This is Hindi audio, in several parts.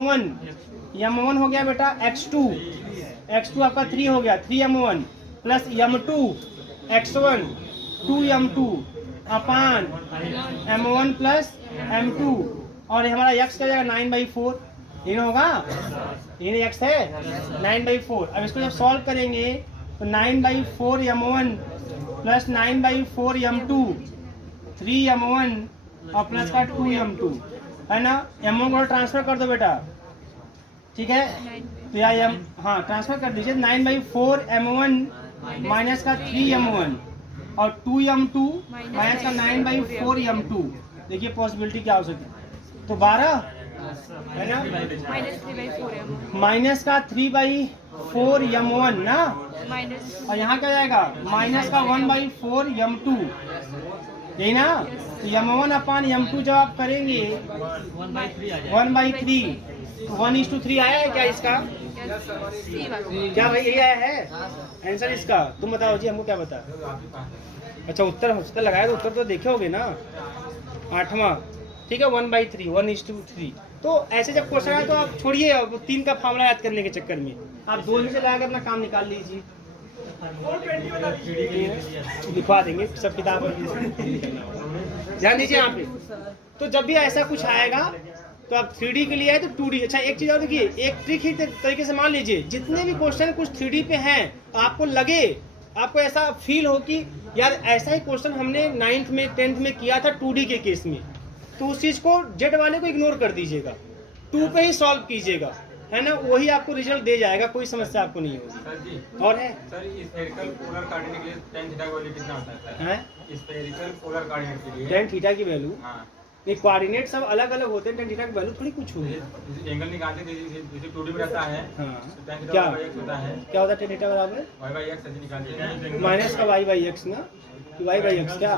1 m1 हो गया बेटा x2 आपका 3 हो गया 3m1 plus m2 x1 2m2 अपान m1 प्लस m2 और हमारा x क्या जाएगा 9/4 ये होगा, ये x है 9/4। अब इसको जब सॉल्व करेंगे तो 9/4 m1 प्लस 9/4 m2 3m1 और प्लस का 2m2 है ना। m1 को ट्रांसफर कर दो बेटा, ठीक है, तो या हाँ ट्रांसफर कर दीजिए। 9/4 m1 माइनस का 3m1 और 2m2 माइनस का 9/4 m2। देखिए पॉसिबिलिटी क्या हो सकती है, तो 12 है ना, माइनस का 3/4 m1 ना, और यहाँ क्या जाएगा माइनस का 1/4 m2, यही ना। तो m1 अपान m2 जब आप करेंगे 1/3 1:3 आया है क्या इसका? क्या भाई यही आया है आंसर इसका? तुम बताओ जी, हमको क्या बता। अच्छा उत्तर लगाया तो उत्तर तो देखे होगे ना, 8वां, ठीक है 1/3 1:3। तो ऐसे जब क्वेश्चन आए तो आप छोड़िए 3 का फार्मूला याद करने के चक्कर में आप 2 में से लगाकर अपना काम निकाल लीजिए, लिखवा देंगे सब किताब। ध्यान दीजिए यहाँ पे, तो जब भी ऐसा कुछ आएगा तो आप 3D के लिए है तो 2D। अच्छा एक चीज और देखिए, एक ट्रिक ही तरीके से मान लीजिए जितने भी क्वेश्चन कुछ 3D पे हैं तो आपको लगे, आपको ऐसा फील हो कि यार ऐसा ही क्वेश्चन हमने 9th में 10th में किया था 2D के केस में, तो उस चीज को जेड वाले को इग्नोर कर दीजिएगा, 2 पे ही सॉल्व कीजिएगा, है ना, वही आपको रिजल्ट दे जाएगा, कोई समस्या आपको नहीं होगी। सर जी और है सर, स्फेरिकल पोलर कोऑर्डिनेट के लिए tan थीटा की वैल्यू कितना होता है? स्फेरिकल पोलर कोऑर्डिनेट के लिए tan थीटा की वैल्यू, हाँ, ये कोऑर्डिनेट सब अलग अलग होते हैं, tan थीटा की वैल्यू थोड़ी कुछ होगी। एंगल निकालते हैं जैसे 2D में रहता है, हाँ तो tan क्या थीटा x होता है, क्या होता है tan थीटा बराबर y/x ऐसे निकालते हैं माइनस का y/x ना, y/x क्या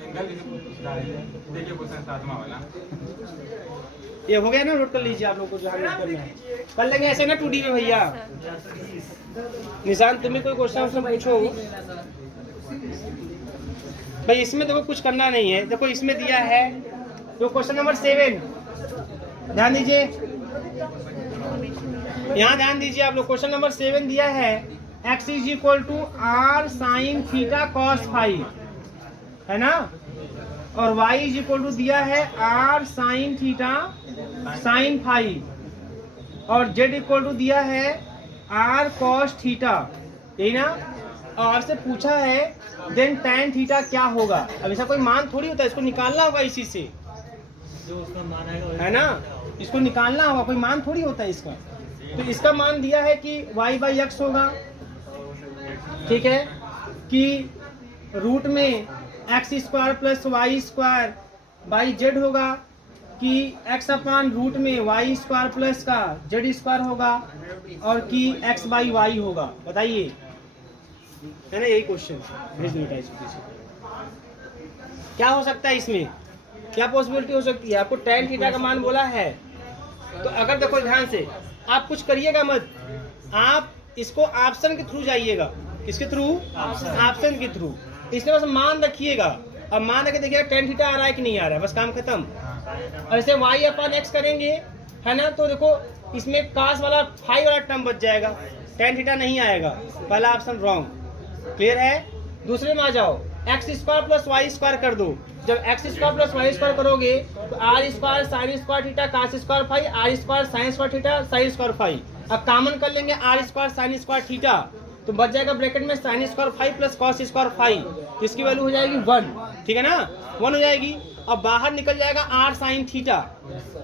एंगल देखिए क्वेश्चन 7वां वाला। ये हो गया ना, नोट कर लीजिए आप लोग को, जहाँ नोट करना है कर लेंगे ऐसे ना 2D में। भैया निशान तुम्हें कोई क्वेश्चन पूछो भाई, इसमें देखो कुछ करना नहीं है। देखो इसमें दिया है तो क्वेश्चन नंबर 7, ध्यान दीजिए, यहाँ ध्यान दीजिए आप लोग, क्वेश्चन नंबर 7 दिया है x = r sin theta cos phi, है ना, और y = दिया है r sin theta sin phi, और z = दिया है r cos थीटा, यही ना। और से पूछा है देन tan थीटा क्या होगा। अब ऐसा कोई मान थोड़ी होता है, इसको निकालना होगा इसी से, जो उसका मान आएगा है ना, इसको निकालना होगा, कोई मान थोड़ी होता है इसका। तो इसका मान दिया है कि y/x होगा, ठीक है, कि रूट में x² + y² z होगा, कि x अपान रूट में y² प्लस का z² होगा, और कि x/y होगा। बताइए, है ना, यही क्वेश्चन भेज देता है क्या हो सकता है इसमें, क्या पॉसिबिलिटी हो सकती है। आपको tan थीटा का मान बोला है, तो अगर देखो ध्यान से, आप कुछ करिएगा मत, आप इसको ऑप्शन के थ्रू जाइएगा। किसके थ्रू? ऑप्शन के थ्रू। इसमें बस मान रखिएगा, अब मान रखे देखिएगा tan थीटा आ रहा है कि नहीं आ रहा है, बस काम खत्म। और इसे y/x करेंगे, है ना, तो देखो इसमें cos वाला फाई वाला टर्म बच जाएगा, tan थीटा नहीं आएगा, पहला ऑप्शन रॉन्ग। क्लियर है। दूसरे में आ जाओ, x² + y² कर दो। जब x² + y² करोगे तो r² sin² theta cos² phi, r² sin² theta sin² phi. अब कॉमन कर लेंगे r² sin² थीटा, तो बच जाएगा ब्रैकेट में sin² phi plus cos² phi, इसकी वैल्यू हो जाएगी 1, ठीक है ना, 1 हो जाएगी। अब बाहर निकल जाएगा r sin थीटा,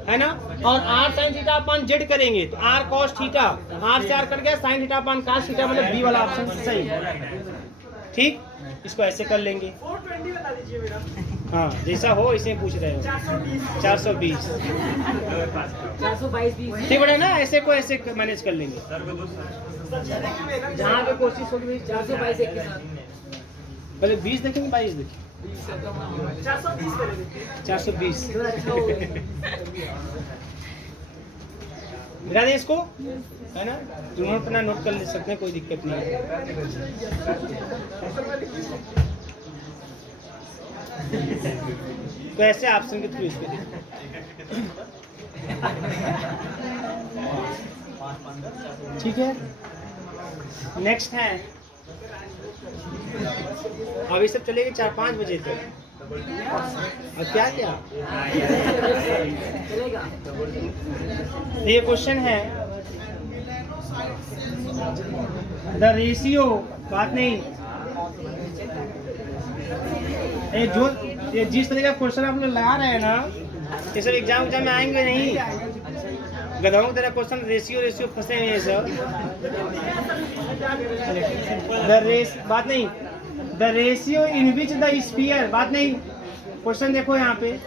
है ना, और r sin theta upon z करेंगे तो r cos थीटा, r से r कट गया, sin theta upon cos theta, मतलब बी वाला ऑप्शन सही। ठीक, इसको ऐसे कर लेंगे, हाँ जैसा हो इसे पूछ रहे हो। 420 ठीक है ना, ऐसे को ऐसे मैनेज कर लेंगे, जहाँ पे कोशिश होगी 422 एक के साथ। पहले 20 देखेंगे 22 देखेंगे, 420 मिला दे इसको, है ना, तुम अपना नोट कर ले सकते हैं, कोई दिक्कत नहीं है। तो ऐसे ऑप्शन के थ्रू इसको ठीक है, नेक्स्ट है, अभी सब चलेंगे 4-5 बजे तक। अब क्या क्या ये क्वेश्चन है, द रेशियो, बात नहीं, ये जिस तरह का क्वेश्चन आप लोग लगा रहे हैं ना, ये सब एग्जाम में आएंगे नहीं, गधाओं की तरह क्वेश्चन रेशियो फंसे हैं ये सब। बात नहीं, the ratio in which the sphere, बात नहीं, क्वेश्चन देखो यहाँ पे,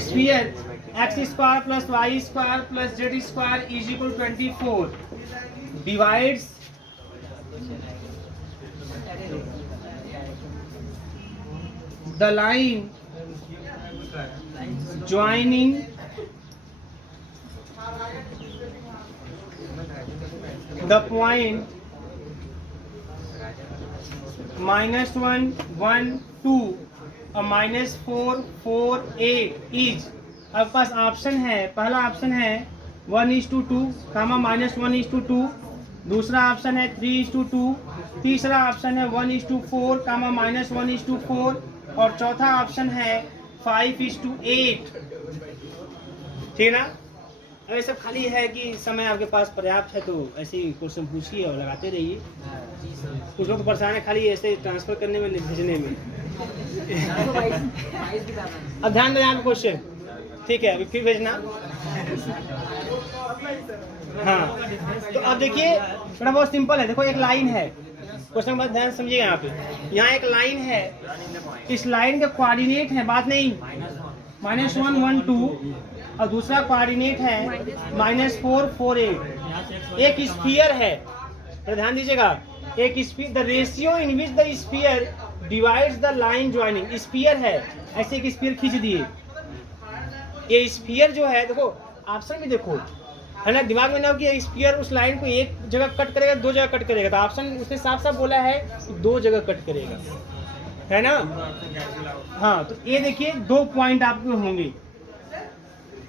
sphere x square plus y square plus z square is equal 24 divides the line joining the point -1, 1, 2 और -4, 4, 8 इज, अब पास ऑप्शन है, पहला ऑप्शन है 1:2 कामा -1:2, दूसरा ऑप्शन है 3:2, तीसरा ऑप्शन है 1:4 कामा -1:4 और चौथा ऑप्शन है 5:8। ठीक ना। अब ये सब खाली है कि समय आपके पास पर्याप्त है तो ऐसे ही क्वेश्चन पूछिए और लगाते रहिए। कुछ लोग तो परेशान है खाली ऐसे ट्रांसफर करने में, भेजने में। अब ध्यान देना आप क्वेश्चन, ठीक है, अभी फिर भेजना। हाँ, तो अब देखिए थोड़ा बहुत सिंपल है। देखो एक लाइन है, क्वेश्चन बहुत ध्यान समझिएगा। यहाँ पे यहाँ एक लाइन है, इस लाइन के कोऑर्डिनेट है, बात नहीं, -1, 1, 2 और दूसरा कोऑर्डिनेट है -4, 4, 8। एक स्फीयर है, तो ध्यान दीजिएगा, एक sphere, the ratio in which the sphere divides the line joining, sphere है, ऐसे एक स्फीयर खींच दिए। ये स्फीयर जो है, देखो ऑप्शन भी देखो, है ना, दिमाग में ना हो कि स्फीयर उस लाइन को एक जगह कट करेगा, 2 जगह कट करेगा, तो ऑप्शन उसने साफ साफ बोला है कि 2 जगह कट करेगा, है ना। हाँ, तो ये देखिए 2 पॉइंट आपके होंगे,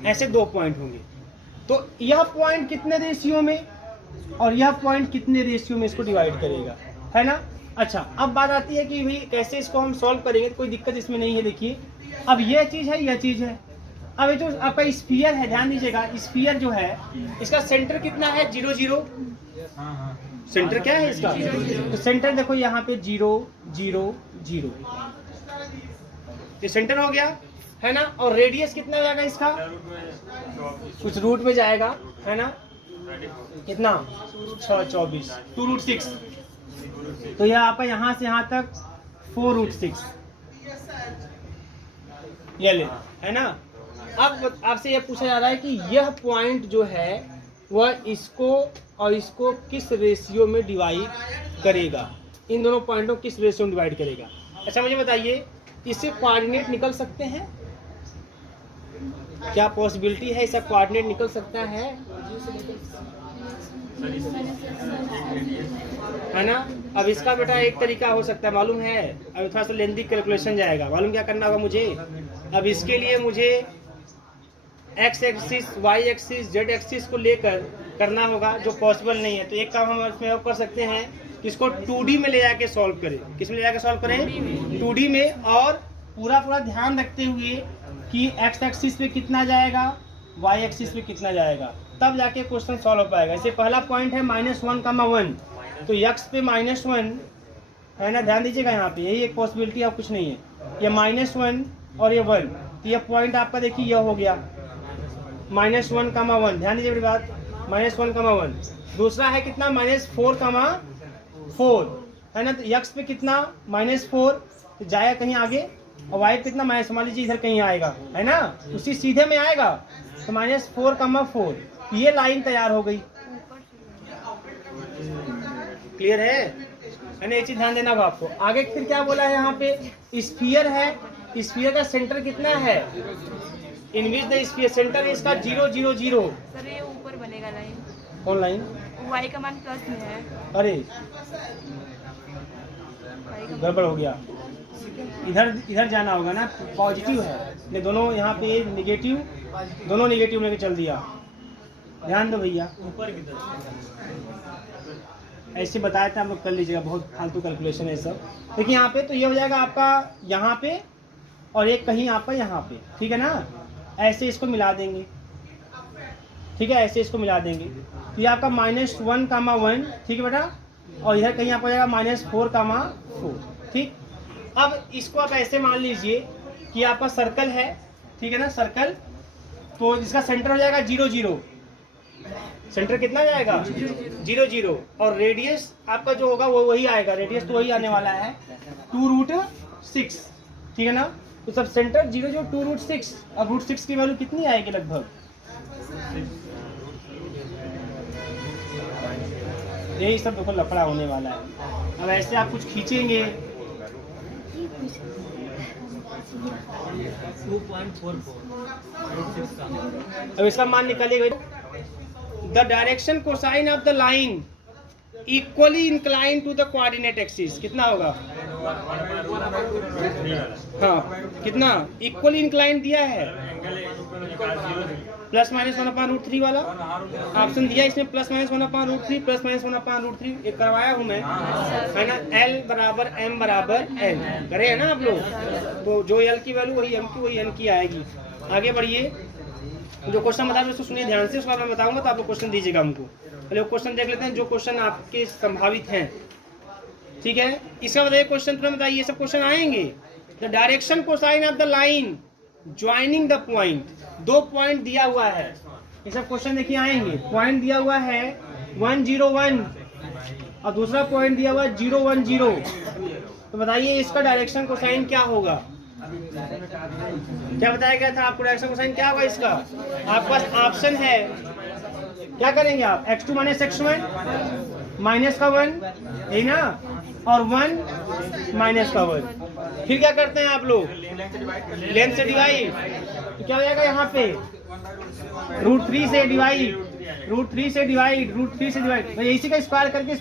ऐसे 2 पॉइंट होंगे, तो यह पॉइंट कितने रेशियो में और यह पॉइंट कितने रेशियो में इसको डिवाइड करेगा, है ना। अच्छा, अब बात आती है कि भाई कैसे इसको हम सॉल्व करेंगे, कोई दिक्कत इसमें नहीं है। देखिए अब यह चीज है, यह चीज है, अब ये जो आपका स्फीयर है, ध्यान दीजिएगा, स्फीयर जो है इसका सेंटर कितना है, 0, 0। सेंटर क्या है इसका, तो सेंटर देखो यहाँ पे 0, 0, 0, ये सेंटर हो गया, है ना। और रेडियस कितना जाएगा इसका, कुछ रूट में जाएगा, है ना, कितना 6, 24, 2√6, तो यह आपका यहाँ से यहाँ तक 4√6 ये ले, है ना। अब आपसे यह पूछा जा रहा है कि यह पॉइंट जो है वह इसको और इसको किस रेशियो में डिवाइड करेगा, इन दोनों पॉइंटों किस रेशियो में डिवाइड करेगा। अच्छा मुझे बताइए, इससे कोऑर्डिनेट निकल सकते हैं, क्या पॉसिबिलिटी है इसका कोऑर्डिनेट निकल सकता है ना। अब इसका बेटा एक तरीका हो सकता है, मालूम है, अब थोड़ा सा लेंथी कैलकुलेशन जाएगा, मालूम क्या करना होगा मुझे। अब इसके लिए मुझे x axis, y axis, z axis को लेकर करना होगा, जो पॉसिबल नहीं है। तो एक काम हम इसमें कर सकते हैं, इसको 2D में ले जाके सॉल्व करें। किस में ले जाके सॉल्व करें, 2D में, और पूरा ध्यान रखते हुए कि एक्स एक्सिस पे कितना जाएगा, वाई एक्सिस पे कितना जाएगा, तब जाके क्वेश्चन सॉल्व हो पाएगा। इसे पहला पॉइंट है -1, तो x पे -1 है ना, ध्यान दीजिएगा, यहाँ पे यही एक पॉसिबिलिटी और कुछ नहीं है। ये -1 और ये 1, तो ये पॉइंट आपका देखिए यह हो गया -1, ध्यान दीजिए मेरी बात, -1, दूसरा है कितना -4, है ना। तो x पे कितना -4 तो जाएगा कहीं आगे, और y पे कितना मान लीजिए इधर कहीं आएगा, है ना, उसी सीधे में आएगा, तो -4, ये लाइन तैयार हो गई। क्लियर है ना, ये चीज ध्यान देना होगा आपको। आगे फिर क्या बोला है, यहाँ पे स्फीयर है, स्फीयर का सेंटर कितना है, इन विच द स्फीयर सेंटर इसका 0, 0, 0। सर ये ऊपर बनेगा लाइन, कौन लाइन, y का मान प्लस में है, अरे गड़बड़ हो गया, इधर जाना होगा ना, पॉजिटिव है, नहीं दोनों यहाँ पे निगेटिव, दोनों निगेटिव लेके चल दिया, ध्यान दो भैया, ऊपर की तरफ। ऐसे बताया था, आप लोग कर लीजिएगा, बहुत फालतू कैलकुलेशन है सब। देखिए यहाँ पे तो ये हो जाएगा आपका यहाँ पे और एक कहीं आपका यहाँ पे, ठीक है ना। ऐसे इसको मिला देंगे, ठीक है, ऐसे इसको मिला देंगे तो ये आपका -1,1, ठीक है बेटा, और इधर कहीं आपको जाएगा -4,4, ठीक। अब इसको आप ऐसे मान लीजिए कि आपका सर्कल है, ठीक है ना, सर्कल, तो इसका सेंटर हो जाएगा 0, 0। सेंटर कितना जाएगा 0, 0, और रेडियस आपका जो होगा वो वही आएगा, रेडियस तो वही आने वाला है 2√6, ठीक है ना। तो सब सेंटर 0, 0, 2√6। अब √6 की वैल्यू कितनी आएगी लगभग, यही सब देखो लफड़ा होने वाला है। अब ऐसे आप कुछ खींचेंगे 2.44 अब इसका मान निकालिएगा। The direction cosine of the line equally inclined to the coordinate axis कितना होगा, हाँ कितना इक्वली इंक्लाइन दिया है, ±1/√3 वाला ऑप्शन दिया इसमें, +-1/√3 +-1/√3 एक करवाया हूँ मैं, है ना। L = M = N करे है ना आप लोग, तो जो L की वैल्यू वही M की वही N की आएगी। आगे बढ़िए, जो क्वेश्चन बता रहे उसको सुनिए ध्यान से, उसके बाद मैं बताऊंगा तो आप लोग क्वेश्चन दीजिएगा हमको। पहले क्वेश्चन देख लेते हैं जो क्वेश्चन आपके संभावित हैं, ठीक है। इसका बताइए क्वेश्चन, तुरंत बताइए, ये सब क्वेश्चन आएंगे। The direction cosine of the line joining the point, 2 point दिया हुआ है, ये सब क्वेश्चन देखिए आएंगे। पॉइंट दिया हुआ है 1, 0, 1 और दूसरा पॉइंट दिया हुआ है 0, 1, 0। तो बताइए इसका डायरेक्शन कोसाइन क्या होगा, क्या बताया गया था आपको, डायरेक्शन कोसाइन क्या होगा इसका। आपके पास ऑप्शन है, क्या करेंगे आप, x2 - x1 माइनस का 1, यही ना, और 1 माइनस का 1, फिर क्या करते हैं आप लोग, लेंथ से डिवाइड, तो क्या हो जाएगा यहाँ पे √3 से डिवाइड, √3 से डिवाइड, √3 से डिवाइड, इसी का स्क्वायर करके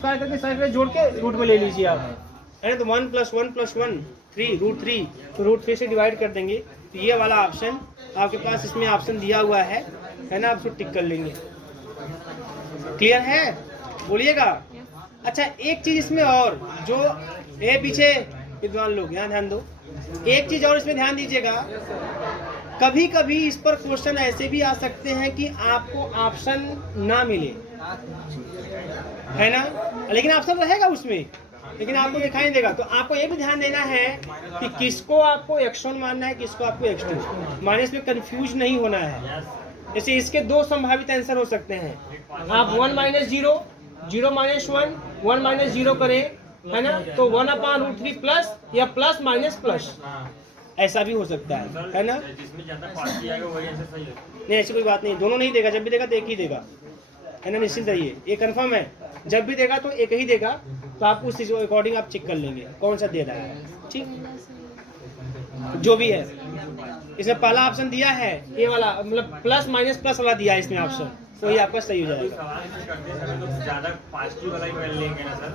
जोड़ के रूट में ले लीजिए आप, है ना। तो 1 + 1 + 1 3, √3, तो √3 से डिवाइड कर देंगे। तो ये वाला ऑप्शन आपके पास इसमें ऑप्शन दिया हुआ है ना, आप उसको टिक कर लेंगे। क्लियर है, बोलिएगा। अच्छा एक चीज इसमें और, जो ये पीछे विद्वान लोग यहाँ ध्यान दो, एक चीज और इसमें ध्यान दीजिएगा, कभी कभी इस पर क्वेश्चन ऐसे भी आ सकते हैं कि आपको ऑप्शन ना मिले, है ना, लेकिन ऑप्शन रहेगा उसमें, लेकिन आपको दिखाई देगा। तो आपको ये भी ध्यान देना है कि किसको आपको x1 मानना है, किसको आपको x2 मानने, इसमें कंफ्यूज नहीं होना है। जैसे इसके 2 संभावित आंसर हो सकते हैं, आप 1 - 0, 0 - 1, 1 - 0 करें, है ना, तो 1/√3 प्लस या प्लस माइनस प्लस, ऐसा भी हो सकता है ना। जिसमें ज्यादा पार्टी आएगा वही आंसर सही है। नहीं ऐसी कोई बात नहीं, दोनों नहीं देगा, जब भी देगा तो एक ही देगा, है ना, निश्चिंत रहिए, ये कंफर्म है। जब भी देगा तो एक ही देगा, तो आप उस अकॉर्डिंग आप चेक कर लेंगे कौन सा दे रहा है, ठीक, जो भी है। इसमें पहला ऑप्शन दिया है ये वाला, मतलब प्लस माइनस प्लस वाला दिया है इसमें ऑप्शन, तो ये आपका सही हो जाएगा। सवाल करते समय तो ज्यादा पॉजिटिव वाला ही पहले लेंगे ना सर,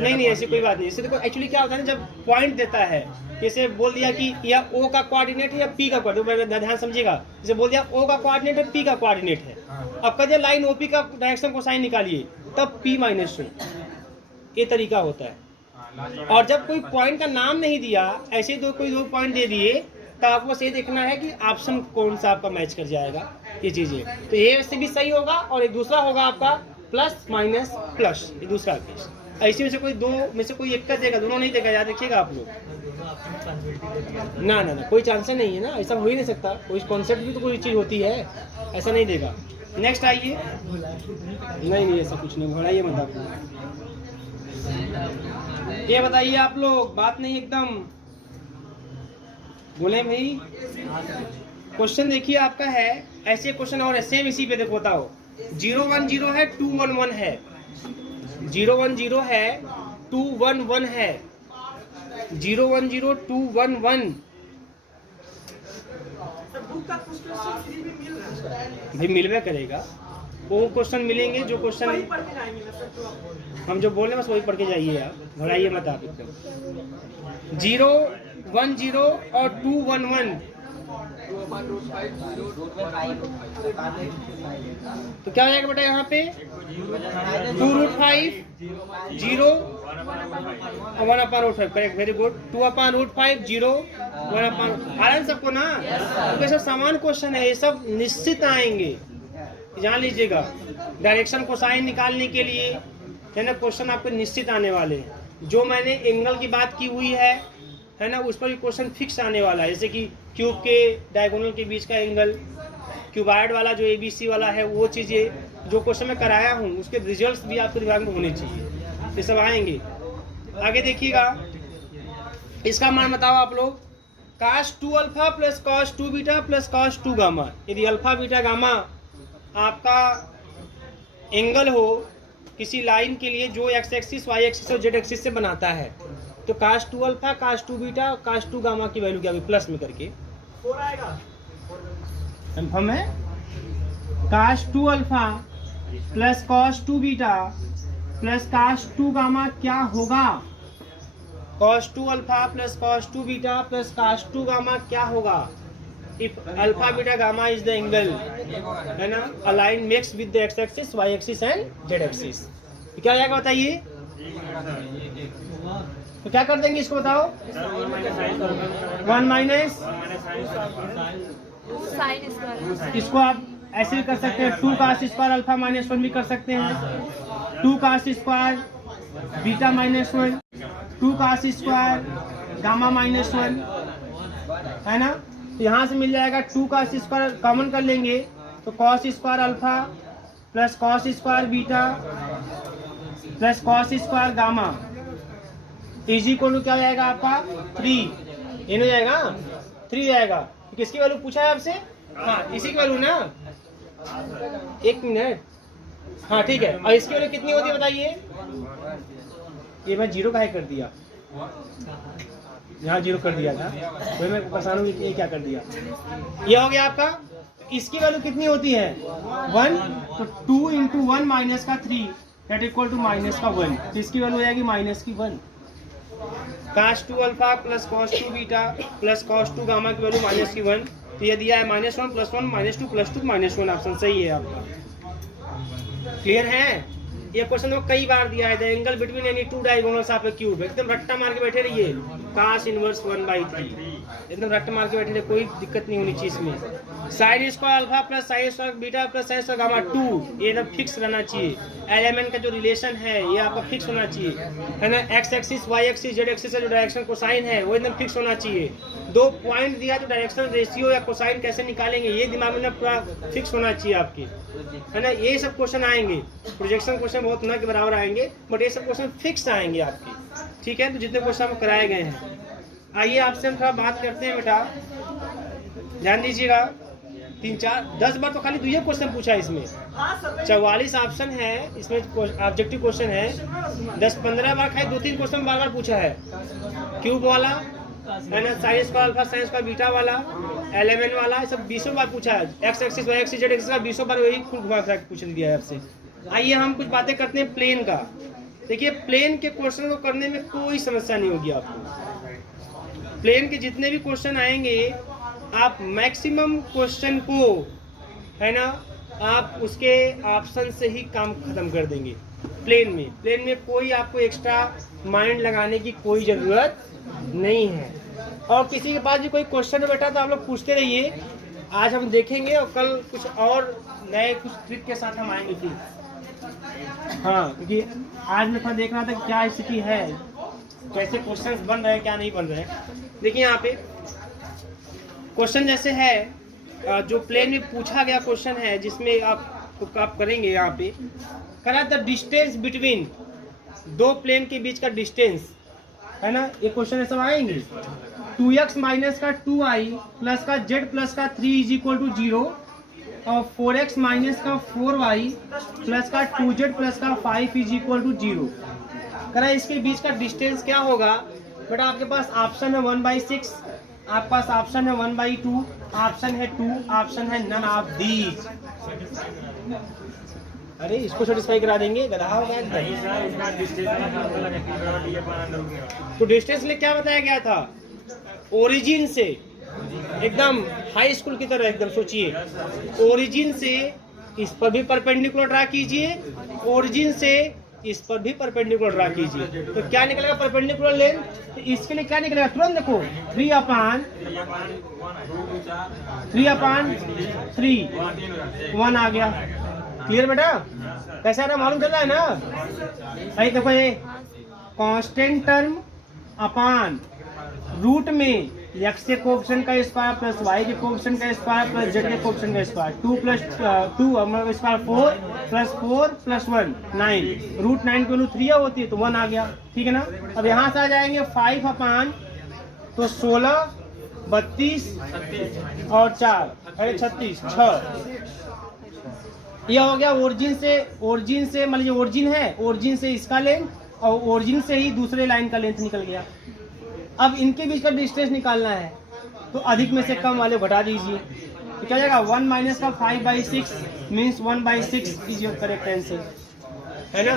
नहीं ऐसी कोई बात नहीं। इससे देखो एक्चुअली क्या होता है ना, जब पॉइंट देता है, जैसे बोल दिया कि या O का कोऑर्डिनेट है या P का कोऑर्डिनेट, ध्यान समझिएगा, जैसे बोल दिया O का कोऑर्डिनेट है P का कोऑर्डिनेट है, अब कह दिया लाइन OP का डायरेक्शन कोसाइन निकालिए, तब P - 2, ये तरीका होता है। और जब कोई पॉइंट का नाम नहीं दिया, ऐसे कोई दो पॉइंट दे दिए, तो आपको बस ये देखना है कि ऑप्शन कौन सा आपका मैच कर जाएगा, ये चीजें। तो ये से भी सही होगा, और एक दूसरा होगा आपका प्लस माइनस प्लस, ये दूसरा केस। ऐसे में से कोई 2 में से कोई एक का देगा, दोनों नहीं देगा, याद रखिएगा आप लोग। ना ना ना कोई चांस नहीं है ना, ऐसा हो ही नहीं सकता, कोई कॉन्सेप्ट भी तो कोई चीज होती है, ऐसा नहीं देगा। नेक्स्ट आइए, नहीं ऐसा कुछ नहीं, घोड़ाइए मत आप। ये बताइए आप लोग, बात नहीं एकदम बोले भाई। क्वेश्चन देखिए आपका है, ऐसे क्वेश्चन और है सेम इसी पे, देखो बताओ, 0 1 0 है, 2 1 1 है, 0 1 0 है, 2 1 1 है, 0 1 0 2 1 1। भाई मिलवे करेगा, वो क्वेश्चन मिलेंगे जो क्वेश्चन हम जो बोल रहे हैं बस वही पढ़ के जाइए आप, घबराइए मत आप एकदम। 0 1 0 और 2 1 1 तो क्या हो जाएगा बेटा यहाँ पे 2√5 0 1/5 करेक्ट वेरी गुड 2/5 0 1/5 आराम सबको ना क्योंकि सब समान क्वेश्चन है ये सब निश्चित आएंगे जान लीजिएगा डायरेक्शन कोसाइन निकालने के लिए है ना क्वेश्चन आपके निश्चित आने वाले हैं जो मैंने एंगल की बात की हुई है ना उस पर भी क्वेश्चन फिक्स आने वाला है जैसे कि क्यूब के डायगोनल के बीच का एंगल क्यूबाइड वाला जो ABC वाला है वो चीज़ें जो क्वेश्चन मैं कराया हूँ उसके रिजल्ट्स भी आपके दिमाग में होने चाहिए ये सब आएंगे। आगे देखिएगा इसका मान बताओ आप लोग cos 2 alpha plus cos 2 beta plus cos 2 gamma यदि अल्फा बीटा गामा आपका एंगल हो किसी लाइन के लिए जो x एक्सिस y एक्सिस और z एक्सिस से बनाता है तो cos 2 alpha cos 2 beta cos 2 gamma की वैल्यू क्या होगी प्लस में करके 4 आएगा कंफर्म है cos 2 alpha plus cos 2 beta plus cos 2 gamma क्या होगा cos 2 alpha plus cos 2 beta plus cos 2 gamma क्या होगा if alpha beta gamma is the angle है ना align makes with the x axis y axis and z axis तो क्या जाएगा बताइए तो क्या कर देंगे इसको बताओ 1 माइनस साइन स्क्वायर इसको आप ऐसे भी कर सकते हैं 2 cos स्क्वायर अल्फा माइनस 1 भी कर सकते हैं 2 cos square beta minus 1 2 cos square gamma minus 1 है ना यहाँ से मिल जाएगा 2 cos स्क्वायर कॉमन कर लेंगे तो cos square alpha plus cos square beta plus cos square gamma is equal to क्या हो जाएगा आपका 3 ये हो जाएगा 3 जाएगा किसकी वैल्यू पूछा है आपसे हाँ इसी की वैल्यू ना 1 मिनट हाँ ठीक है और इसकी वैल्यू कितनी होती है बताइए ये मैं 0 काहे कर दिया यहाँ 0 कर दिया था वही मैं परेशान हूँ ये क्या कर दिया ये हो गया आपका इसकी वैल्यू कितनी होती है 1 तो 2 × 1 माइनस का 3 दैट इक्वल टू माइनस का 1 तो इसकी वैल्यू हो जाएगी माइनस की 1 cos 2 alpha plus cos 2 beta plus cos 2 gamma की वैल्यू माइनस की 1 तो ये दिया है -1 + 1 -2 + 2 -1 ऑप्शन सही है आपका क्लियर है ये क्वेश्चन को कई बार दिया है the angle between any two diagonals of a cube एकदम रट्टा मार के बैठे रहिए cos इनवर्स 1/3 एकदम रट्टा मार के बैठे रहिए कोई दिक्कत नहीं होनी चाहिए इसमें sin square alpha plus sin square beta plus sin square gamma 2 ये एकदम फिक्स रहना चाहिए एलिमेंट का जो रिलेशन है ये आपका फिक्स होना चाहिए है ना x axis y axis z axis का जो डायरेक्शन कोसाइन है वो एकदम फिक्स होना चाहिए 2 पॉइंट दिया तो डायरेक्शन रेशियो या कोसाइन कैसे निकालेंगे ये दिमाग में पूरा फिक्स होना चाहिए आपके है ना ये सब क्वेश्चन आएंगे प्रोजेक्शन क्वेश्चन बहुत न के बराबर आएंगे बट ये सब क्वेश्चन फिक्स आएंगे आपके ठीक है तो जितने क्वेश्चन आपको कराए गए हैं आइए आपसे हम थोड़ा बात करते हैं बेटा ध्यान दीजिएगा 3-4-10 बार तो खाली 2 क्वेश्चन पूछा है इसमें 44 ऑप्शन है इसमें ऑब्जेक्टिव क्वेश्चन है 10-15 बार खाली 2-3 क्वेश्चन बार बार पूछा है क्यूब वाला है ना sine square alpha sine square beta वाला एलिमेंट वाला ये सब 20 बार पूछा है x axis y axis z axis का 20 बार वही घुमा फिरा के पूछ दिया है आपसे। आइए हम कुछ बातें करते हैं प्लेन का। देखिए प्लेन के क्वेश्चन को करने में कोई समस्या नहीं होगी आपको। प्लेन के जितने भी क्वेश्चन आएंगे आप मैक्सिमम क्वेश्चन को है ना आप उसके ऑप्शन से ही काम खत्म कर देंगे। प्लेन में कोई आपको एक्स्ट्रा माइंड लगाने की कोई ज़रूरत नहीं है। और किसी के पास भी कोई क्वेश्चन बैठा तो आप लोग पूछते रहिए, आज हम देखेंगे और कल कुछ और नए कुछ ट्रिक के साथ हम आएंगे फिर। हाँ, क्योंकि आज मैं थोड़ा देख रहा था कि क्या स्थिति है, कैसे क्वेश्चंस बन रहे हैं क्या नहीं बन रहे हैं। देखिए यहाँ पे क्वेश्चन जैसे है जो प्लेन में पूछा गया क्वेश्चन है जिसमें आप करेंगे यहाँ पे करा द डिस्टेंस बिटवीन दो प्लेन के बीच का डिस्टेंस है ना। ये क्वेश्चन है सब आएंगे 2x माइनस का 2i प्लस का z प्लस का 3 इज इक्वल टू 0 और 4x माइनस का 4y प्लस का 2z प्लस का 5 इज इक्वल टू 0 करा। इसके बीच का डिस्टेंस क्या होगा बेटा? आपके पास ऑप्शन है 1/6, आपके पास ऑप्शन है 1/2, ऑप्शन है 2, ऑप्शन है नन ऑफ दीज। अरे इसको सेटिस्फाई करा देंगे, गधा होगा तो डिस्टेंस में क्या बताया गया था? ओरिजिन से एकदम हाई स्कूल की तरह एकदम सोचिए। ओरिजिन से इस पर भी परपेंडिकुलर ड्रा कीजिए, ओरिजिन से इस पर भी परपेंडिकुलर ड्रा कीजिए। तो क्या निकलेगा परपेंडिकुलर लेंथ? तो इसके लिए क्या निकलेगा तुरंत देखो, 3/3 1 आ गया। क्लियर बेटा? कैसा है ना, मालूम चल रहा है ना? भाई देखो ये कांस्टेंट टर्म अपान रूट में x के कोएफिशिएंट का स्क्वायर प्लस y के कोएफिशिएंट का स्क्वायर प्लस z के कोएफिशिएंट का स्क्वायर 2 + 2 मतलब स्क्वायर 4 + 4 + 1 9 रूट 9 की वैल्यू 3 होती है तो 1 आ गया। ठीक है ना? अब यहाँ से आ जाएंगे 5/, तो 16 32 और 4 अरे 36 6। यह हो गया ओरिजिन से मान लीजिए ओरिजिन है, ओरिजिन से इसका लेंथ और ओरिजिन से ही दूसरे लाइन का लेंथ निकल गया। अब इनके बीच का डिस्टेंस निकालना है तो अधिक में से कम वाले घटा दीजिए, तो क्या जाएगा 1 - का 5/6 means 1/6 is your correct answer, है ना?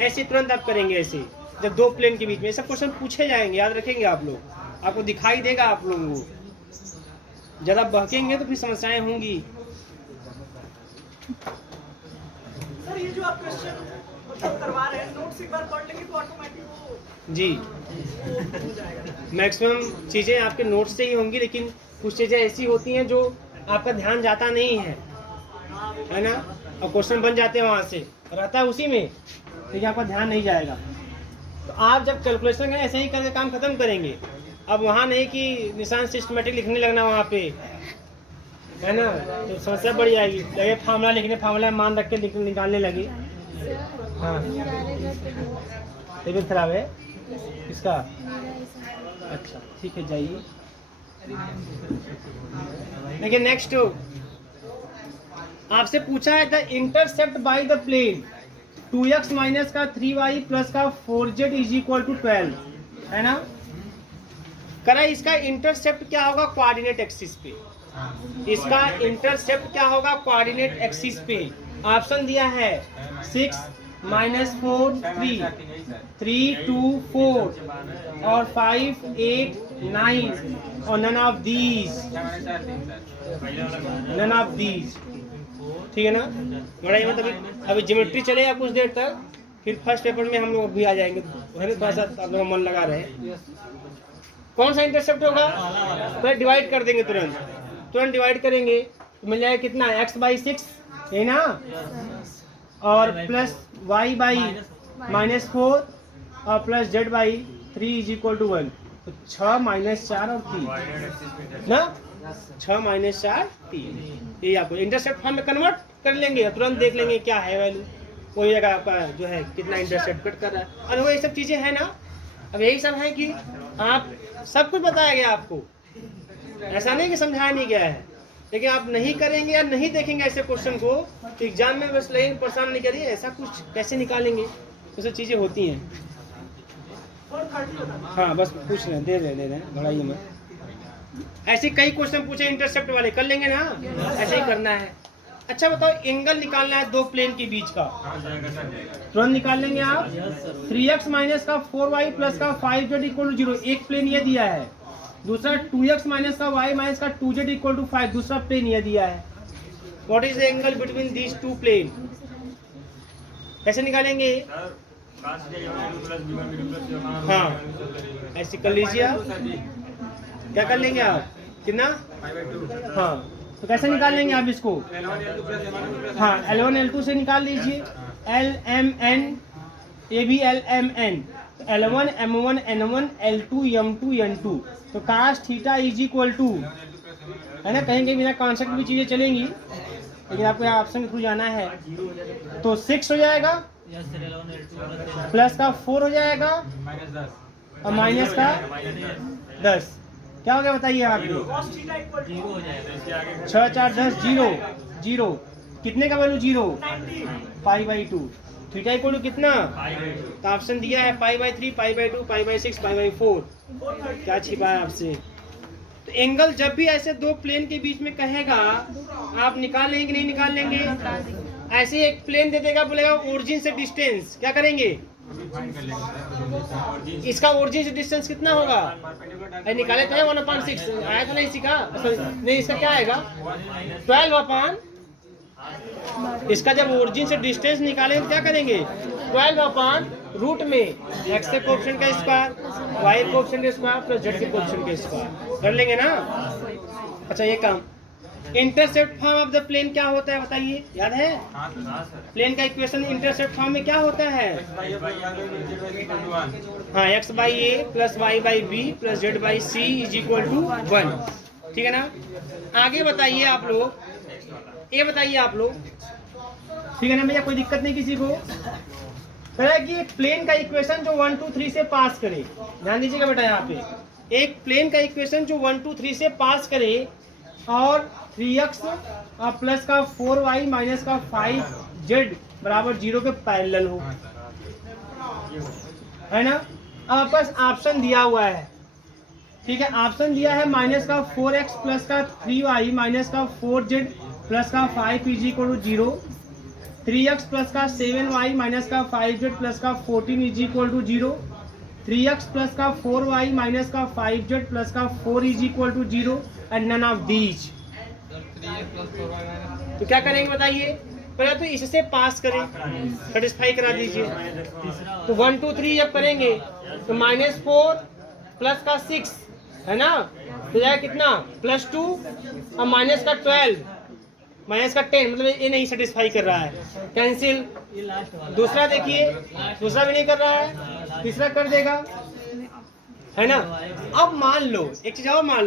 ऐसे तुरंत आप करेंगे, ऐसे जब दो प्लेन के बीच में सब क्वेश्चन पूछे जाएंगे, याद रखेंगे आप लोग, आपको दिखाई देगा आप लोगों को। ज्यादा बहकेंगे तो फिर समस्याएं होंगी। सर ये जो आप क्वेश्चन मतलब करवा रहे हैं, नोट्स एक बार पढ़ लेंगे तो ऑटोमेटिक जी मैक्सिमम चीज़ें आपके नोट से ही होंगी, लेकिन कुछ चीज़ें ऐसी होती हैं जो आपका ध्यान जाता नहीं है ना, और क्वेश्चन बन जाते हैं वहाँ से, रहता है उसी में, लेकिन आपका ध्यान नहीं जाएगा। तो आप जब कैलकुलेशन करें ऐसे ही करके काम खत्म करेंगे। अब वहाँ नहीं कि निशान सिस्टमेटिक लिखने लगना वहाँ पे, है ना, तो समस्या बढ़ जाएगी। लगे फार्मूला लिखने, फार्मूला मान रख के निकालने लगे। हाँ तबीयत खराब है किसका? अच्छा ठीक है, जाइए। देखिए नेक्स्ट आपसे पूछा है the intercept by the plane 2x - का 3y + का 4z = 12, है ना? करा इसका इंटरसेप्ट क्या होगा कोऑर्डिनेट एक्सिस पे, इसका इंटरसेप्ट क्या होगा कोऑर्डिनेट एक्सिस पे। ऑप्शन दिया है 6 - 4 3 2 4 और 5 8 9 और none of these। ठीक है ना? बड़ा ये मतलब अभी ज्योमेट्री चलेगा कुछ देर तक, फिर फर्स्ट पेपर में हम लोग भी आ जाएंगे, है ना? थोड़ा सा आप लोग मन लगा रहे हैं। कौन सा इंटरसेप्ट होगा? पहले डिवाइड कर देंगे, तुरंत डिवाइड करेंगे तो मिल जाएगा कितना, x/6 है ना, और प्लस y/-4 और प्लस z/3 = 1, तो 6 - 4 और 3 ना, 6 - 4 3, ये आपको इंटरसेप्ट फॉर्म में कन्वर्ट कर लेंगे, तुरंत देख लेंगे क्या है वैल्यू, कोई जगह आपका जो है कितना इंटरसेप्ट कट कर रहा है। और वो ये सब चीज़ें हैं ना, अब यही सब है कि आप सब कुछ बताया गया आपको, ऐसा नहीं कि समझाया नहीं गया है, लेकिन आप नहीं करेंगे या नहीं देखेंगे ऐसे क्वेश्चन को तो एग्जाम में बस लेकिन परेशान नहीं करिए, ऐसा कुछ कैसे निकालेंगे, तो सब चीज़ें होती हैं। हाँ बस पूछ रहे हैं, दे रहे हैं, बढ़ाइए मत। ऐसे कई क्वेश्चन पूछे इंटरसेप्ट वाले, कर लेंगे ना, ऐसे ही करना है। अच्छा बताओ, एंगल निकालना है दो प्लेन के बीच का, तुरंत निकाल लेंगे आप। 3x - का 4y + का 5z = 0, एक प्लेन ये दिया है, दूसरा 2x - का y - का 2z = 5, दूसरा प्लेन ये दिया है। What is the angle between these two plane? कैसे निकालेंगे? हाँ ऐसे कर लीजिए आप, क्या कर लेंगे आप, कितना? हाँ तो कैसे निकाल लेंगे आप इसको? हाँ L1 L2 से निकाल लीजिए, LMN AB LMN, L1 M1 N1 L2 M2 N2, तो cos θ = है ना, कहेंगे बिना कॉन्सेप्ट भी चीजें चलेंगी, लेकिन आपको यहाँ ऑप्शन के थ्रू जाना है। तो 6 हो जाएगा, प्लस का 4 हो जाएगा और माइनस का 10, क्या हो गया बताइए आप? 6 4 10 0, कितने का वैल्यू 0? π/2। थीटा इक्वल कितना? तो ऑप्शन दिया है π/3 π/2 π/6 π/4। क्या छिपा है आपसे? तो एंगल जब भी ऐसे दो प्लेन के बीच में कहेगा आप निकाल लेंगे, नहीं निकाल लेंगे? ऐसे एक प्लेन दे देगा, बोलेगा ओरिजिन से डिस्टेंस, क्या करेंगे? फाइंड कर लेंगे सर। इसका ओरिजिन से डिस्टेंस कितना होगा? परपेंडिकुलर अरे निकाले थे 1/6 आया था नहीं सीखा? नहीं, इसका क्या आएगा? 12 इसका जब ओरिजिन से डिस्टेंस निकालेंगे तो क्या करेंगे? 12/रूट में x के कोएफिशिएंट का स्क्वायर, y के कोएफिशिएंट का स्क्वायर प्लस z के कोएफिशिएंट का स्क्वायर कर लेंगे ना। अच्छा ये काम intercept form of the plane क्या होता है बताइए, याद है? हाँ सर। प्लेन का इक्वेशन इंटरसेप्ट फॉर्म में क्या होता है? हाँ, x by a plus y by b plus z by c is equal to 1। ठीक है ना। आगे बताइए आप लोग, ये बताइए आप लोग, ठीक है ना भैया, कोई दिक्कत नहीं किसी को। कह रहा है कि एक प्लेन का इक्वेशन जो 1 2 3 से पास करे, ध्यान दीजिएगा बेटा, यहाँ पे एक प्लेन का इक्वेशन जो 1 2 3 से पास करे और 3x प्लस का 4y माइनस का 5z बराबर 0 के पैरेलल हो, है ना। अब बस ऑप्शन दिया हुआ है, ठीक है, ऑप्शन दिया है माइनस का 4x प्लस का 3y माइनस का 4z प्लस का 5 is equal to 0, 3x plus का 7y माइनस का 5z प्लस का 14 is equal to 0, 3x plus का 4y माइनस का 5z प्लस का 4 is equal to 0 and none of these. तो क्या करेंगे बताइए, पहले तो इससे पास करें, सेटिस्फाई करा दीजिए। तो 1 2 3 जब करेंगे तो -4 प्लस का 6 है ना, तो जाएगा कितना +2 और माइनस का 12 माइनस का 10, मतलब ये नहीं सेटिस्फाई कर रहा है, कैंसिल। दूसरा देखिए, दूसरा भी नहीं कर रहा है, तीसरा कर देगा, है ना। अब मान लो एक चीज और, मान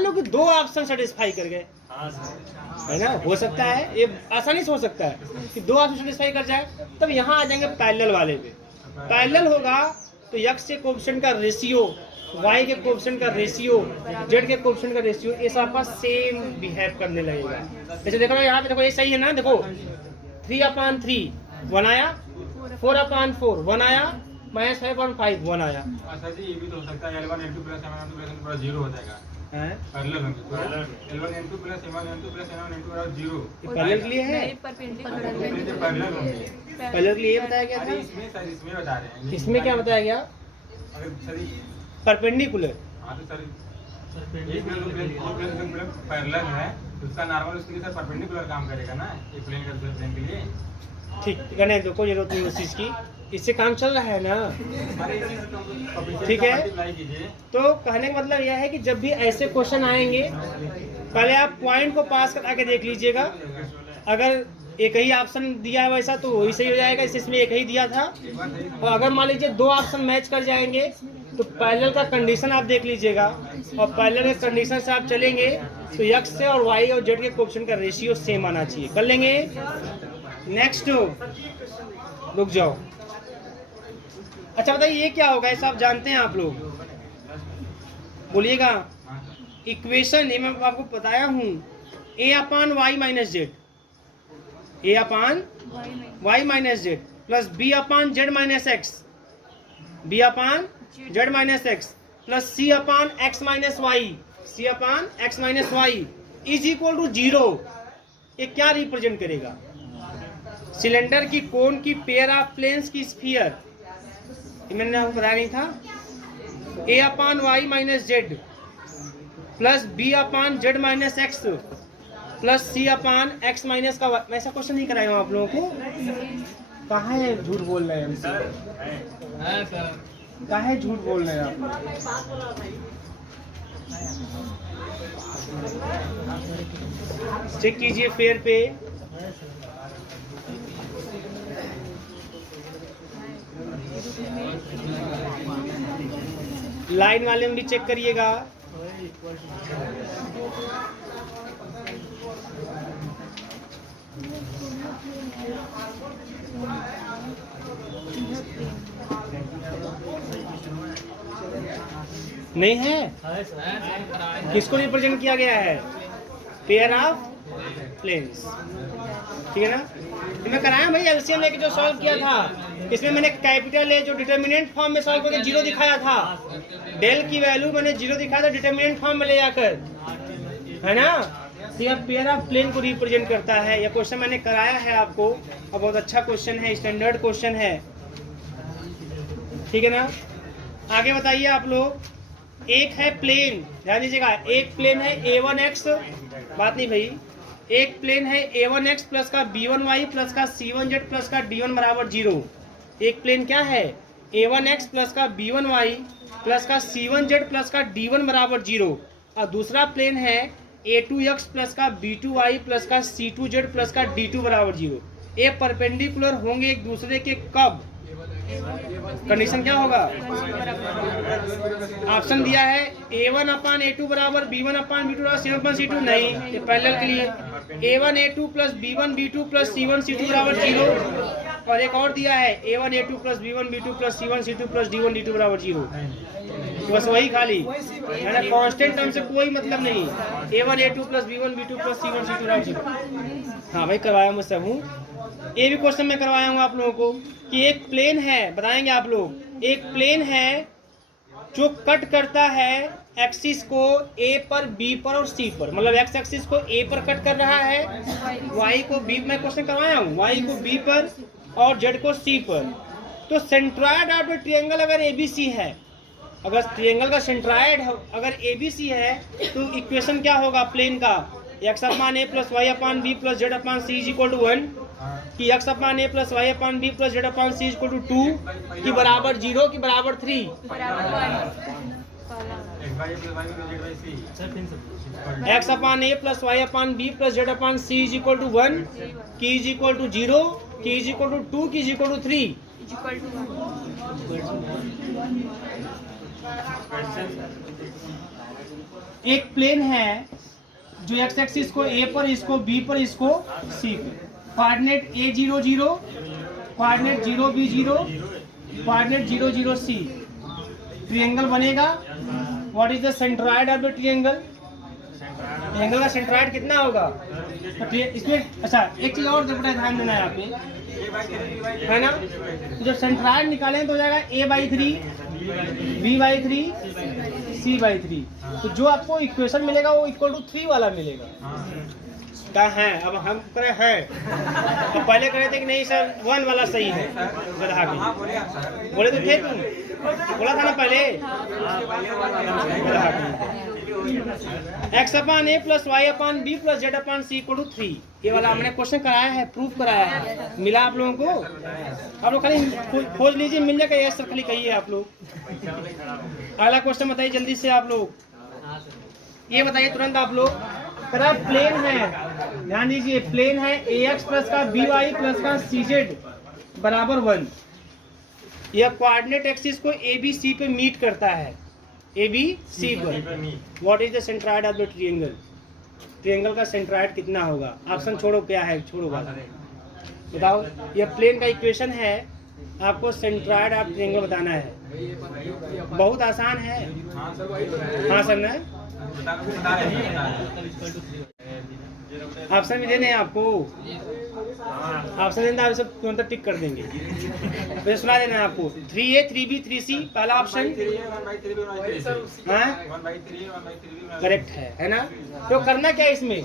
लो कि 2 ऑप्शन सेटिस्फाई कर गए, है ना, हो सकता है, ये आसानी से हो सकता है कि 2 ऑप्शन सेटिस्फाई कर जाए। तब यहाँ आ जाएंगे पैरेलल वाले पे, पैरेलल होगा तो x के कोएफिशिएंट का रेशियो, y के कोएफिशिएंट का रेशियो, z के कोएफिशिएंट का रेशियो, ये सब आपका सेम बिहेव करने लगेगा। जैसे देखो यहाँ पे, देखो ये सही है ना, देखो 3/3 1 आया, 4/4 1 आया, -5/5 1 आया। सर जी ये भी तो हो सकता है L1 L2 plus M1 N2 पूरा 0 हो जाएगा, पैरेलल होंगे, L1 N2 plus M1 N2 plus N1 N2 बराबर 0। पैरेलल के लिए है, पैरेलल होंगे, पैरेलल के लिए ये बताया गया था। इसमें सर इसमें बता रहे हैं, इसमें क्या बताया गया? अगर सर परपेंडिकुलर। हाँ तो सर एक प्लेन पैरेलल है तो उसका नॉर्मल उसके लिए सर परपेंडिकुलर काम करेगा ना, एक प्लेन का दूसरे प्लेन के लिए। ठीक है, तो कोई जरूरत नहीं उस चीज की, इससे काम चल रहा है ना, ठीक है। तो कहने का मतलब यह है कि जब भी ऐसे क्वेश्चन आएंगे पहले आप पॉइंट को पास करा के देख लीजिएगा। अगर एक ही ऑप्शन दिया है वैसा तो वही सही हो जाएगा, इसमें एक ही दिया था। और अगर मान लीजिए 2 ऑप्शन मैच कर जाएंगे तो पैरेलल का कंडीशन आप देख लीजिएगा, और पैरेलल के कंडीशन से आप चलेंगे तो x से और y और z के कोएफिशिएंट का रेशियो सेम आना चाहिए। कर लेंगे। नेक्स्ट, रुक जाओ। अच्छा बताइए ये क्या होगा, ऐसा आप जानते हैं आप लोग, बोलिएगा। इक्वेशन ये मैं आपको बताया हूँ, a/y minus z, a/y minus z plus b/z minus x, b/z minus x plus c/x minus y, c/x minus y is equal to 0। ये क्या रिप्रेजेंट करेगा? सिलेंडर की कोन की पेयर ऑफ प्लेन्स की स्फीयर, मैंने आपको बताया नहीं था। a/y minus z plus b/z minus x plus c/x minus का, ऐसा क्वेश्चन नहीं कराया हूँ आप लोगों को। कहाँ है झूठ बोल रहे हैं हमसे, कहाँ है झूठ बोल रहे हैं आप? चेक कीजिए फेयर पे, लाइन वाले में भी चेक करिएगा। नहीं है, किसको रिप्रेजेंट किया गया है? पेयर ऑफ प्लेन्स, ठीक है ना। तो मैं कराया भाई एलसीएम लेके जो सॉल्व किया था, इसमें मैंने कैपिटल ए जो डिटर्मिनेंट फॉर्म में सॉल्व करके 0 दिखाया था, डेल की वैल्यू मैंने 0 दिखाया था डिटर्मिनेंट फॉर्म में ले जाकर, है ना। तो यह पेयर ऑफ प्लेन को रिप्रेजेंट करता है। यह क्वेश्चन मैंने कराया है आपको, और बहुत अच्छा क्वेश्चन है, स्टैंडर्ड क्वेश्चन है। ठीक है ना। आगे बताइए आप लोग, एक है प्लेन, ध्यान दीजिएगा, एक प्लेन है a1x, बात नहीं भाई, एक प्लेन है a1x प्लस का b1y प्लस का c1z प्लस का d1 बराबर 0। एक प्लेन क्या है, a1x प्लस का b1y प्लस का c1z प्लस का d1 बराबर 0। और दूसरा प्लेन है a2x प्लस का b2y प्लस का c2z प्लस का d2 बराबर 0। ये परपेंडिकुलर होंगे एक दूसरे के कब, कंडीशन क्या होगा, ऑप्शन दिया है a1 अपान a2 बराबर b1 अपान b2 बराबर c1 अपान c2, नहीं, ये पैरेलल के लिए a1 a2 plus b1 b2 plus c1 c2 बराबर 0। और एक और दिया है a1 a2 plus b1 b2 plus c1 c2 plus d1 d2 बराबर 0। बस वही खाली है ना, कांस्टेंट टर्म से कोई मतलब नहीं, a1 a2 plus b1 b2 plus c1 c2 बराबर 0। हाँ भाई करवाया मुझसे हूँ, ये भी क्वेश्चन में करवाया हूँ आप लोगों को कि एक प्लेन है, बताएंगे आप लोग, एक प्लेन है जो कट करता है एक्सिस को a पर b पर और c पर, मतलब x एक्सिस को a पर कट कर रहा है, y को b, मैं क्वेश्चन करवाया हूँ, y को b पर और z को c पर। तो सेंट्रॉयड ऑफ द ट्रायंगल अगर ABC है, अगर ट्रायंगल का सेंट्रॉयड अगर ABC है तो इक्वेशन क्या होगा प्लेन का, x upon a plus y upon b plus z upon c is equal to 1, कि x upon a plus y upon b plus z upon c is equal to 2, कि बराबर 0 की बराबर 3, x upon a plus y upon b plus z upon c is equal to 1, की इज इक्वल टू 0, की इज इक्वल टू 2, की इज इक्वल टू 3। एक प्लेन है जो x एक्सिस को a पर, इसको b पर, इसको c पर, coordinate a0 0, coordinate 0 b0, coordinate 0 0 c, triangle बनेगा। What is the centroid of the triangle, triangle का सेंट्रॉयड कितना होगा, इसमें अच्छा एक चीज और ध्यान देना है यहाँ पे, है ना, जब सेंट्रॉयड निकालें तो हो जाएगा a/3, b/3, c/3। तो जो आपको इक्वेशन मिलेगा वो इक्वल टू 3 वाला मिलेगा। क्या है, अब हम करे है तो पहले करे थे कि नहीं सर 1 वाला सही है, गधा के बोले तो थे तुम, बोला था ना पहले, x upon a plus y upon b plus z upon c equal to 3, ये वाला हमने क्वेश्चन कराया है, प्रूफ कराया है, मिला आप लोगों को। आप लोग खाली खोज लीजिए, मिल जाएगा, ये सर खाली कहिए आप लोग। अगला क्वेश्चन बताइए जल्दी से आप लोग, ये बताइए तुरंत आप लोग, प्लेन है, ध्यान दीजिए, प्लेन है ax प्लस का by प्लस का cz बराबर 1, यह कोऑर्डिनेट एक्सिस को ABC पे मीट करता है, ABC पर। What is the centroid of the triangle, triangle का सेंट्रॉयड कितना होगा, ऑप्शन छोड़ो, क्या है छोड़ो बात, बताओ। यह प्लेन का इक्वेशन है, आपको सेंट्रॉयड ऑफ ट्रायंगल बताना है, बहुत आसान है। हाँ सर, ना ऑप्शन भी देने हैं आपको, ऑप्शन देना, आप सब तुरंत टिक कर देंगे, तो सुना देना है आपको, 3A 3B 3C पहला ऑप्शन, हाँ करेक्ट है ना। तो करना क्या है इसमें,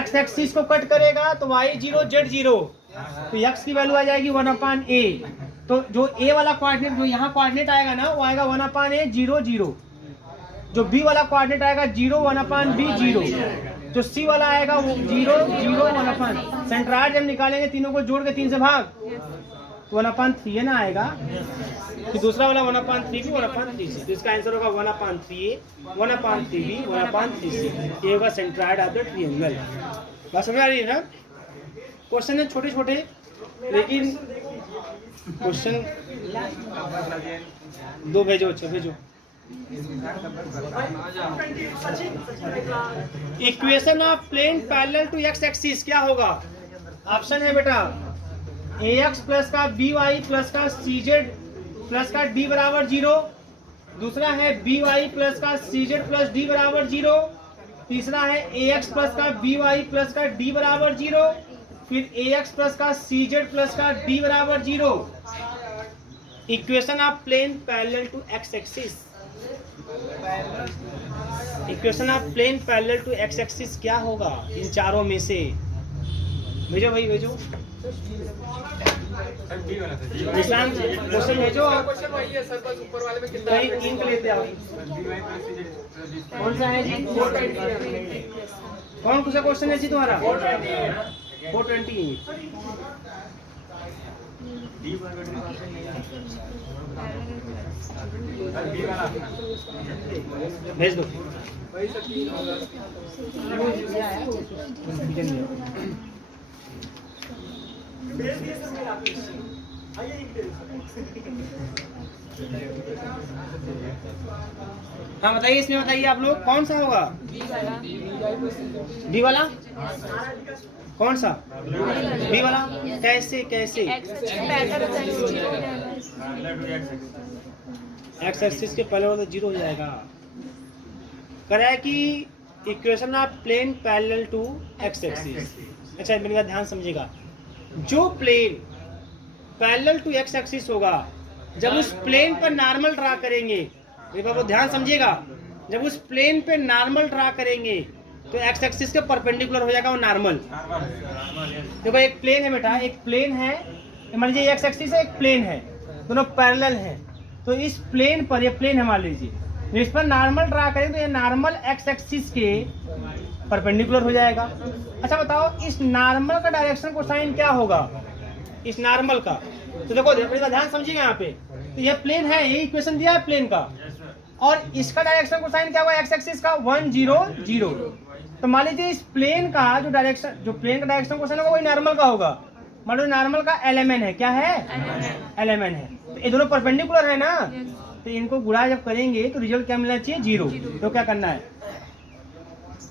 x एक्सिस को कट करेगा तो y0 z0, तो x की वैल्यू आ जाएगी 1/a, तो जो a वाला कोऑर्डिनेट, जो यहाँ कोऑर्डिनेट आएगा ना, वो आएगा 1/a 0 0, जो b वाला कोऑर्डिनेट आएगा 0 1/b 0, जो c वाला आएगा वो 0 0 1/, सेंट्रॉयड जब निकालेंगे तीनों को जोड़ के 3 से भाग, 1/3 है ना आएगा, तो दूसरा वाला 1/3b 1/3c, तो इसका आंसर होगा 1/3a 1/3b 1/3c, ये होगा सेंट्रॉयड ऑफ द ट्रायंगल। बात समझ आ रही है ना, क्वेश्चन है छोटे छोटे, लेकिन क्वेश्चन दो भेजो, अच्छा भेजो। Equation of plane parallel to x axis क्या होगा, ऑप्शन है बेटा, ax प्लस का by प्लस का cz प्लस का d बराबर 0, दूसरा है by प्लस का cz प्लस d बराबर 0, तीसरा है ax प्लस का by प्लस का d बराबर 0, फिर ax प्लस का cz प्लस का d बराबर 0। Equation of plane parallel to x axis, equation of plane parallel to x axis क्या होगा इन चारों में से, भेजो भाई भेजो। सर डी वाला सर डी निशान क्वेश्चन भेजो आप। क्वेश्चन वही है सर, बस ऊपर वाले में कितना कहीं इंक लेते आओ। वाई प्लस सी जेड कौन सा है जी? कौन सा क्वेश्चन है जी तुम्हारा? 420। डी वाला सर डी वाला अपना भेज दो। वही सर 3 होगा। भेज दिए सर मेरा क्वेश्चन। आइए इंक दे हाँ बताइए, इसमें बताइए आप लोग कौन सा होगा? डी वाला? कौन सा? बी वाला? कैसे कैसे? एक्स एक्सिस के पहले वाला 0 हो जाएगा। कह रहा है कि equation of plane parallel to x axis. अच्छा मेरी बात ध्यान समझिएगा, जो plane parallel to x axis होगा, जब उस प्लेन पर नॉर्मल ड्रा करेंगे, मेरे बाबू ध्यान समझिएगा, जब उस प्लेन पे नॉर्मल ड्रा करेंगे तो एक्स एक्सिस के परपेंडिकुलर हो जाएगा वो नॉर्मल। देखो एक प्लेन है बेटा, एक प्लेन है, मान लीजिए एक्स एक्सिस है, एक प्लेन है, दोनों पैरेलल हैं, तो इस प्लेन पर, ये प्लेन है मान लीजिए, इस पर नॉर्मल ड्रा करें तो ये नॉर्मल एक्स एक्सिस के परपेंडिकुलर हो जाएगा। अच्छा बताओ इस नॉर्मल का डायरेक्शन कोसाइन क्या होगा? इस नॉर्मल का, तो देखो ध्यान समझिएगा यहाँ पे, तो ये प्लेन है, ये इक्वेशन दिया है प्लेन का, और इसका डायरेक्शन कोसाइन क्या होगा? एक्स एक्सिस का 1 0 0। तो मान लीजिए इस प्लेन का जो डायरेक्शन, जो प्लेन का डायरेक्शन कोसाइन होगा वही नॉर्मल का होगा। मान लो नॉर्मल का LMN है, क्या है? LMN है, तो ये दोनों परपेंडिकुलर है ना, तो इनको गुणा जब करेंगे तो रिजल्ट क्या मिलना चाहिए? 0। तो क्या करना है?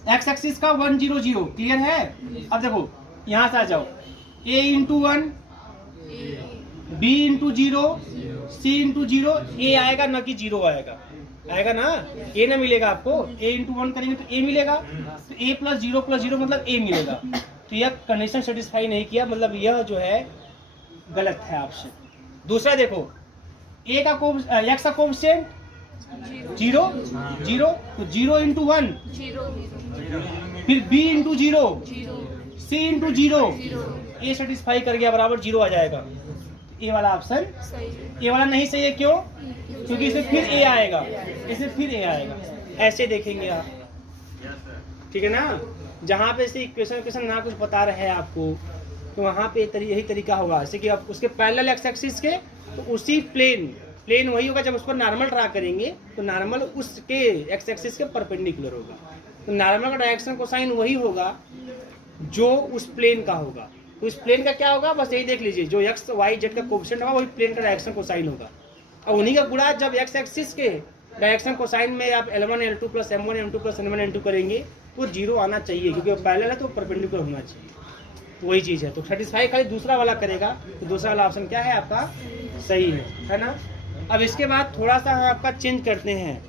एक्स एक्सिस का 1 0 0, क्लियर है? अब देखो यहाँ से आ जाओ, A × 1, B × 0, C × 0, A आएगा ना कि 0 आएगा? आएगा ना, A ना मिलेगा आपको। A × 1 करेंगे तो A मिलेगा, तो A + 0 + 0 मतलब A मिलेगा। तो यह कंडीशन सेटिस्फाई नहीं किया, मतलब यह जो है गलत है ऑप्शन। दूसरा देखो, A का x का कोएफिशिएंट 0 0, तो 0 × 1, फिर B × 0, C × 0, A सेटिस्फाई कर गया, बराबर 0 आ जाएगा। ए वाला ऑप्शन, ए वाला नहीं सही है, क्यों? क्योंकि इसमें फिर ए आएगा, इसमें फिर ए आएगा। ऐसे देखेंगे आप, ठीक है ना? जहाँ पे से इक्वेशन ना कुछ बता रहे हैं आपको, तो वहाँ पे यही तरीका होगा। जैसे कि आप उसके पैरेलल एक्स एक्सिस के, तो उसी प्लेन वही होगा, जब उसको नॉर्मल ड्रा करेंगे तो नॉर्मल उसके एक्स एक्सिस के परपेंडिकुलर होगा। तो नॉर्मल का डायरेक्शन कोसाइन वही होगा जो उस प्लेन का होगा। तो इस प्लेन का क्या होगा? बस यही देख लीजिए, जो एक्स वाई जेड का कोएफिशिएंट होगा वही प्लेन का डायरेक्शन कोसाइन होगा। और उन्हीं का गुणा जब एक्स एक्सिस के डायरेक्शन कोसाइन में आप L1 L2 + M1 M2 + N1 N2 करेंगे तो 0 आना चाहिए, क्योंकि वो पैरेलल है तो परपेंडिकुलर होना चाहिए। तो वही चीज़ है, तो सेटिस्फाई खाली दूसरा वाला करेगा। तो दूसरा वाला ऑप्शन क्या है आपका? सही है ना? अब इसके बाद थोड़ा सा हम आपका चेंज करते हैं।